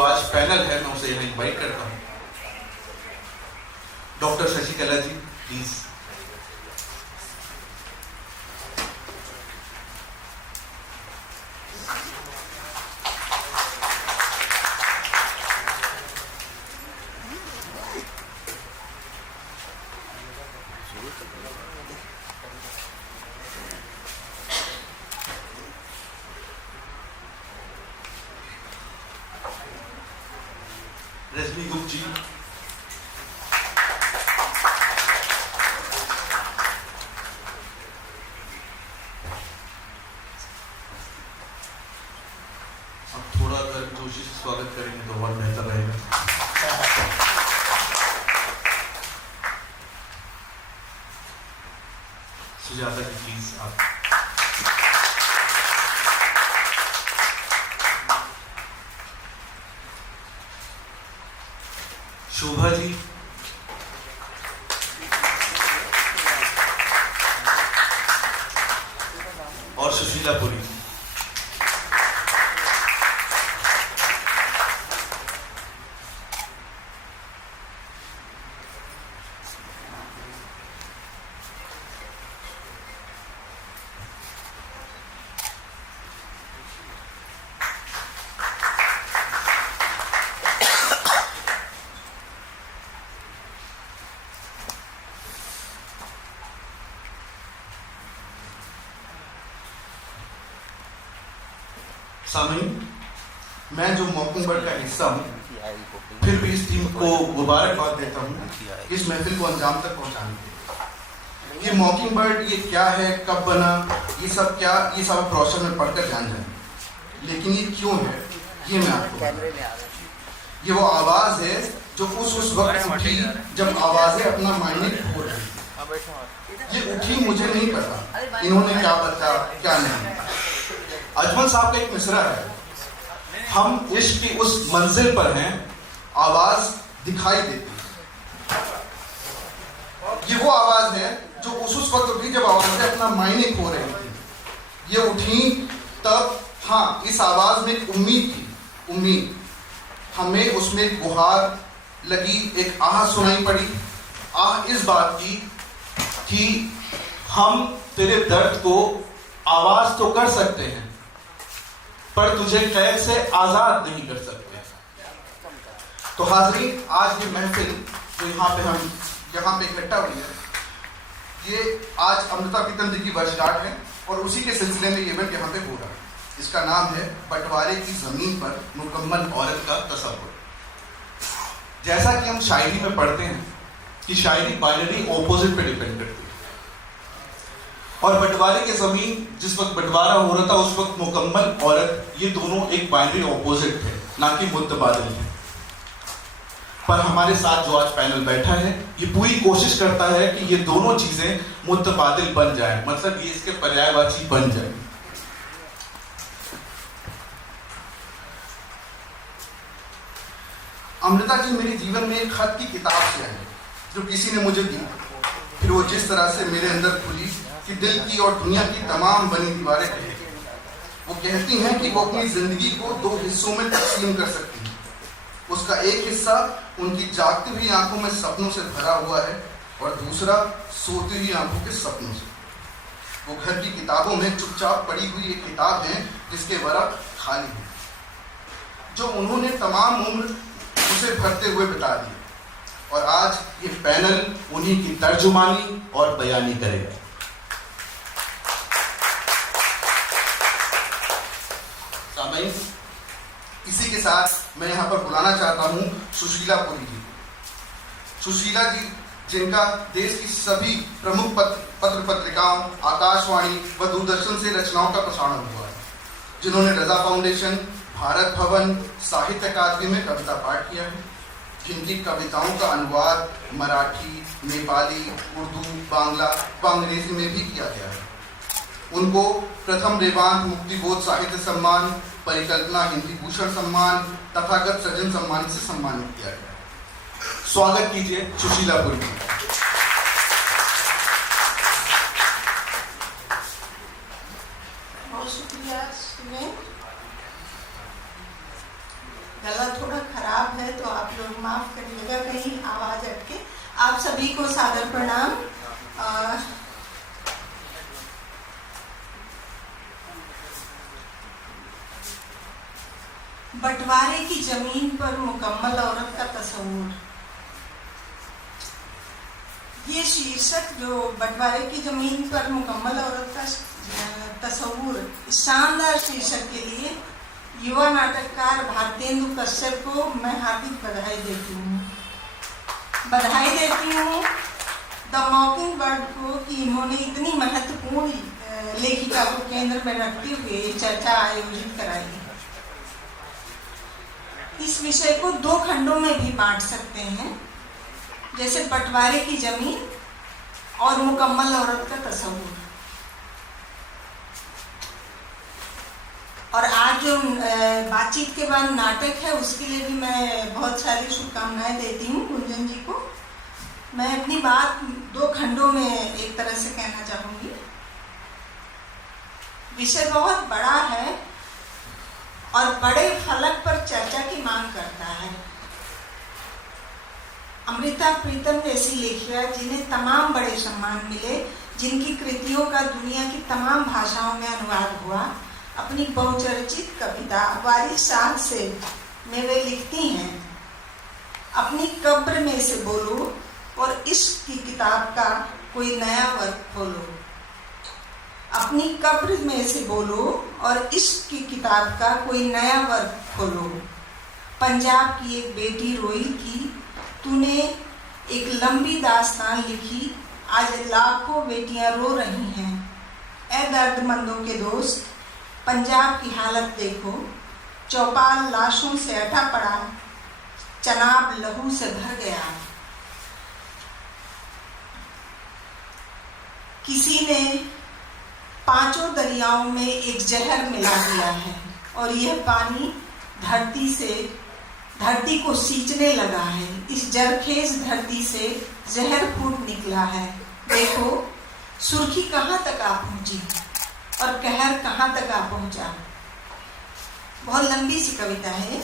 जो आज पैनल है मैं उसे यहाँ इन्वाइट करता हूँ। Doctor Shashikala ji please. रजनी गुप्त जी, अब थोड़ा अगर जोशी से स्वागत करेंगे तो बहुत बेहतर रहेगा। सुजाता जी प्लीज आप। शोभा जी, और सुशीला पुरी। सामीन, मैं जो मॉकिंगबर्ड का हिस्सा हूँ, फिर भी इस टीम को मुबारकबाद देता हूँ इस महफिल को अंजाम तक पहुँचाने के लिए। ये मॉकिंगबर्ड ये क्या है, कब बना, ये सब आप ब्रोशर में पढ़कर जान जाएंगे। लेकिन ये क्यों है ये मैं आपको, ये वो आवाज़ है जो उस वक्त उठी जब आवाज़ें अपना मायने खो रही थी। ये उठी मुझे नहीं पता इन्होंने क्या बताया क्या नहीं। अजमल साहब का एक मिसरा है, हम इश्क की उस मंजिल पर हैं, आवाज दिखाई देती है। ये वो आवाज है जो उस वक्त उठी जब आवाजें अपना मायने खो रही थी। ये उठी तब, हाँ, इस आवाज में एक उम्मीद थी, उम्मीद। हमें उसमें एक गुहार लगी, एक आह सुनाई पड़ी। आह इस बात की कि हम तेरे दर्द को आवाज तो कर सकते हैं पर तुझे कैद से आजाद नहीं कर सकते। तो हाज़रीन, आज ये महफिल जो यहाँ पे इकट्ठा हुई है, ये आज अमृता प्रीतम जी की वर्षगांठ है और उसी के सिलसिले में ये इवेंट यहाँ पे हो रहा है। इसका नाम है बंटवारे की जमीन पर मुकम्मल औरत का तसव्वुर। जैसा कि हम शायरी में पढ़ते हैं कि शायरी बाइनरी ऑपोजिट पे डिपेंड करती है, और बंटवारे की जमीन जिस वक्त बंटवारा हो रहा था उस वक्त मुकम्मल औरत, ये दोनों एक बाइनरी ऑपोजिट थे, ना कि मुतबादिल थे। पर हमारे साथ जो आज पैनल बैठा है ये पूरी कोशिश करता है कि ये दोनों चीजें मुतबादिल बन जाए, मतलब ये इसके पर्यायवाची बन जाए। अमृता जी मेरे जीवन में एक खत की किताब से आई जो किसी ने मुझे दी। फिर वो जिस तरह से मेरे अंदर खुली कि दिल की और दुनिया की तमाम बनी दीवारें टूट गईं। वो कहती हैं कि वो अपनी जिंदगी को दो हिस्सों में तकसीम कर सकती हैं। उसका एक हिस्सा उनकी जागती हुई आंखों में सपनों से भरा हुआ है और दूसरा सोती हुई आंखों के सपनों से। वो घर की किताबों में चुपचाप पड़ी हुई एक किताब है जिसके वरक़ खाली है, जो उन्होंने तमाम उम्र उसे भरते हुए बिता दी। और आज ये पैनल उन्हीं की तर्जुमानी और बयानी करेगा। इसी के साथ मैं यहाँ पर बुलाना चाहता हूँ सुशीला पुरी जी। सुशीला जी, जिनका देश की सभी प्रमुख पत्र पत्रिकाओं, आकाशवाणी व दूरदर्शन से रचनाओं का प्रसारण हुआ है, जिन्होंने रजा फाउंडेशन, भारत भवन, साहित्य अकादमी में कविता पाठ किया है, जिनकी कविताओं का अनुवाद मराठी, नेपाली, उर्दू, बांग्ला व अंग्रेजी में भी किया गया है। उनको प्रथम रेवांत मुक्तिबोध साहित्य सम्मान, परिकल्पना हिंदी भूषण सम्मान, तथागत सृजन सम्मान से सम्मानित किया गया है। स्वागत कीजिए सुशीला पुरी। बहुत शुक्रिया सुने। गला थोड़ा खराब है तो आप लोग माफ करिएगा, कहीं आवाज अटके। आप सभी को सादर प्रणाम। बंटवारे की जमीन पर मुकम्मल औरत का तस्वूर, ये शीर्षक जो बंटवारे की जमीन पर मुकम्मल औरत का तस्वूर, शानदार शीर्षक के लिए युवा नाटककार भारतेंदु कश्यप को मैं हार्दिक बधाई देती हूँ द मॉकिंग बर्ड को कि इन्होंने इतनी महत्वपूर्ण लेखिका को केंद्र में रखते हुए चर्चा आयोजित कराई। इस विषय को 2 खंडों में भी बांट सकते हैं, जैसे बंटवारे की जमीन और मुकम्मल औरत का तस्वूर। और आज जो बातचीत के बाद नाटक है उसके लिए भी मैं बहुत सारी शुभकामनाएं देती हूँ गुंजन जी को। मैं अपनी बात 2 खंडों में एक तरह से कहना चाहूंगी। विषय बहुत बड़ा है और बड़े फलक पर चर्चा की मांग करता है। अमृता प्रीतम जैसी लेखिका जिन्हें तमाम बड़े सम्मान मिले, जिनकी कृतियों का दुनिया की तमाम भाषाओं में अनुवाद हुआ, अपनी बहुचर्चित कविता वारिस शाह से में वे लिखती हैं, अपनी कब्र में से बोलो और इश्क की किताब का कोई नया वर्ग खोलो। अपनी कब्र में से बोलो और इश्क की किताब का कोई नया वर्ग खोलो। पंजाब की एक बेटी रोई थी, तूने एक लंबी दास्तान लिखी, आज लाखों बेटियां रो रही हैं। ऐ दर्दमंदों के दोस्त, पंजाब की हालत देखो, चौपाल लाशों से अटा पड़ा, चनाब लहू से भर गया। किसी ने 5 दरियाओं में एक जहर मिला दिया है और यह पानी धरती को सींचने लगा है। इस जरखेज धरती से जहर फूट निकला है। देखो सुर्खी कहाँ तक आ पहुंची और कहर कहाँ तक आ पहुंचा। बहुत लंबी सी कविता है।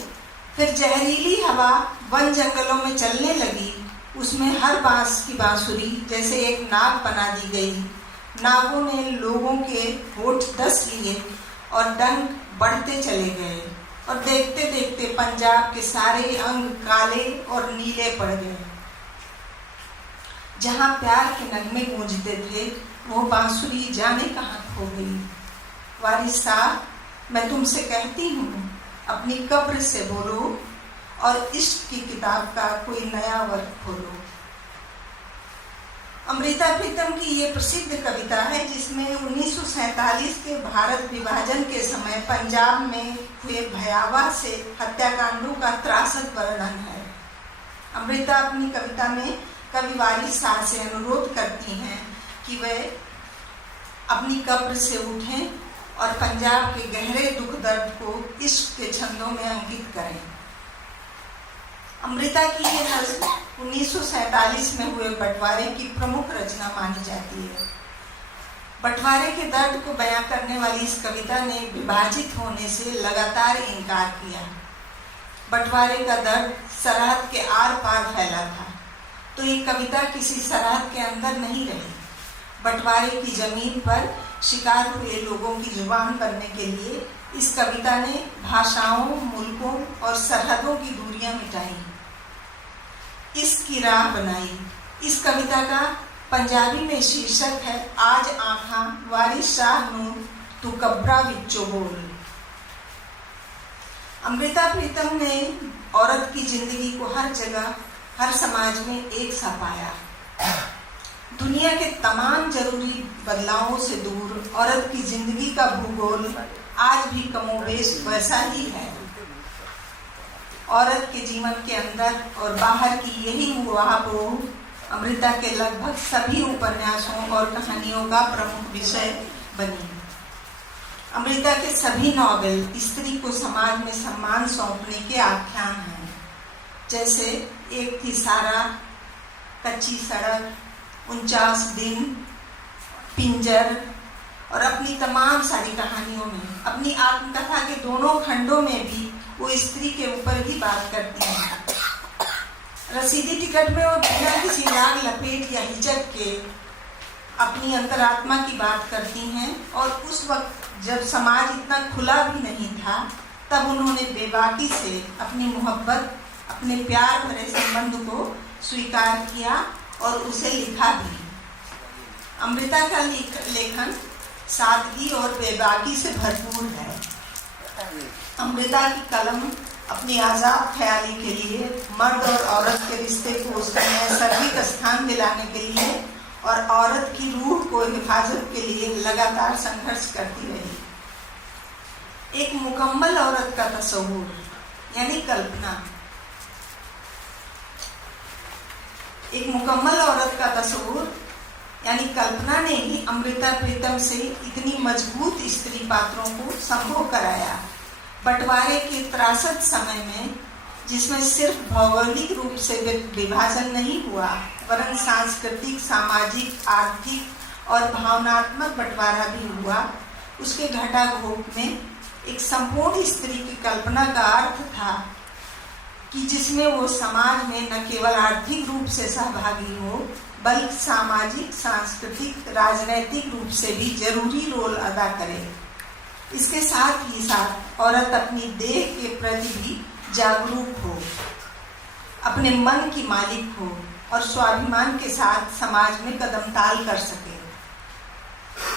फिर जहरीली हवा वन जंगलों में चलने लगी, उसमें हर बांस की बांसुरी जैसे एक नाग बना दी गई। नागों ने लोगों के होठ डस लिए और डंक बढ़ते चले गए और देखते देखते पंजाब के सारे अंग काले और नीले पड़ गए। जहां प्यार के नगमे गूंजते थे वो बांसुरी जाने कहाँ खो गई। वारिस साहब, मैं तुमसे कहती हूँ, अपनी कब्र से बोलो और इश्क की किताब का कोई नया वर्ग खोलो। अमृता प्रीतम की ये प्रसिद्ध कविता है जिसमें 1947 के भारत विभाजन के समय पंजाब में हुए भयावह से हत्याकांडों का त्रासद वर्णन है। अमृता अपनी कविता में कवि वारिस शाह से अनुरोध करती हैं कि वे अपनी कब्र से उठें और पंजाब के गहरे दुख दर्द को इश्क के छंदों में अंकित करें। अमृता की ये नज़्म 1947 में हुए बंटवारे की प्रमुख रचना मानी जाती है। बंटवारे के दर्द को बयां करने वाली इस कविता ने विभाजित होने से लगातार इनकार किया। बंटवारे का दर्द सरहद के आर पार फैला था, तो ये कविता किसी सरहद के अंदर नहीं रही। बंटवारे की जमीन पर शिकार हुए लोगों की जुबान बनने के लिए इस कविता ने भाषाओं, मुल्कों और सरहदों की दूरियां मिटाई, इसकी राह बनाई। इस कविता का पंजाबी में शीर्षक है आज आँखां वारिस शाह नूं तू कब्रा विच्चों बोल। अमृता प्रीतम ने औरत की जिंदगी को हर जगह, हर समाज में एक सा पाया। दुनिया के तमाम जरूरी बदलावों से दूर औरत की जिंदगी का भूगोल आज भी कमोबेश वैसा ही है। औरत के जीवन के अंदर और बाहर की यही मुहावरों अमृता के लगभग सभी उपन्यासों और कहानियों का प्रमुख विषय बनी। अमृता के सभी नॉवेल स्त्री को समाज में सम्मान सौंपने के आख्यान हैं, जैसे एक थी सारा, कच्ची सड़क, 49 दिन, पिंजर और अपनी तमाम सारी कहानियों में, अपनी आत्मकथा के दोनों खंडों में भी वो स्त्री के ऊपर ही बात करती हैं। रसीदी टिकट में वो बिना किसी लाग लपेट या हिचक के अपनी अंतरात्मा की बात करती हैं। और उस वक्त जब समाज इतना खुला भी नहीं था, तब उन्होंने बेबाकी से अपनी मोहब्बत, अपने प्यार भरे संबंध को स्वीकार किया और उसे लिखा भी। अमृता का लेखन सादगी और बेबाकी से भरपूर है। अमृता की कलम अपनी आज़ाद ख्याली के लिए, मर्द और औरत के रिश्ते को उसका नैसर्गिक स्थान दिलाने के लिए और औरत की रूह को हिफाजत के लिए लगातार संघर्ष करती रही। एक मुकम्मल औरत का तस्वुर यानी कल्पना। एक मुकम्मल औरत का तस्वुर यानी कल्पना ने ही अमृता प्रीतम से इतनी मजबूत स्त्री पात्रों को संभव कराया। बंटवारे के त्रासद समय में, जिसमें सिर्फ भौगोलिक रूप से विभाजन नहीं हुआ, वरन सांस्कृतिक, सामाजिक, आर्थिक और भावनात्मक बंटवारा भी हुआ, उसके घटाघोट में एक संपूर्ण स्त्री की कल्पना का अर्थ था कि जिसमें वो समाज में न केवल आर्थिक रूप से सहभागी हो, बल्कि सामाजिक, सांस्कृतिक, राजनैतिक रूप से भी जरूरी रोल अदा करे। इसके साथ ही साथ औरत अपनी देह के प्रति भी जागरूक हो, अपने मन की मालिक हो और स्वाभिमान के साथ समाज में कदमताल कर सके।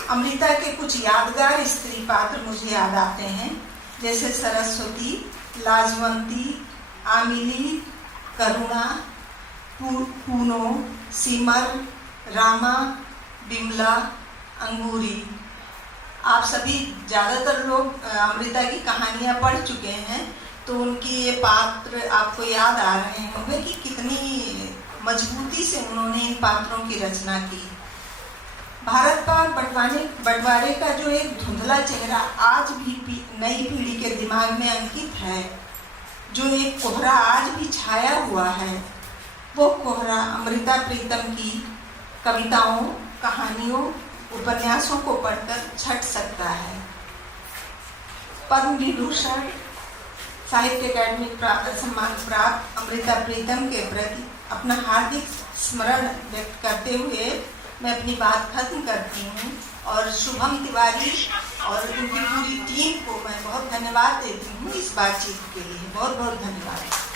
अमृता के कुछ यादगार स्त्री पात्र मुझे याद आते हैं, जैसे सरस्वती, लाजवंती, आमिली, करुणा, पूनो, सिमर, रामा, बिमला, अंगूरी। आप सभी ज़्यादातर लोग अमृता की कहानियाँ पढ़ चुके हैं, तो उनकी ये पात्र आपको याद आ रहे होंगे कि कितनी मजबूती से उन्होंने इन पात्रों की रचना की। भारत पाक बंटवारे का जो एक धुंधला चेहरा आज भी नई पीढ़ी के दिमाग में अंकित है, जो एक कोहरा आज भी छाया हुआ है, वो कोहरा अमृता प्रीतम की कविताओं, कहानियों, उपन्यासों को पढ़कर छट सकता है। पद्म विभूषण साहित्य अकादमी सम्मान प्राप्त अमृता प्रीतम के प्रति अपना हार्दिक स्मरण व्यक्त करते हुए मैं अपनी बात खत्म करती हूँ और शुभम तिवारी और उनकी पूरी टीम को मैं बहुत धन्यवाद देती हूँ इस बातचीत के लिए। बहुत बहुत धन्यवाद।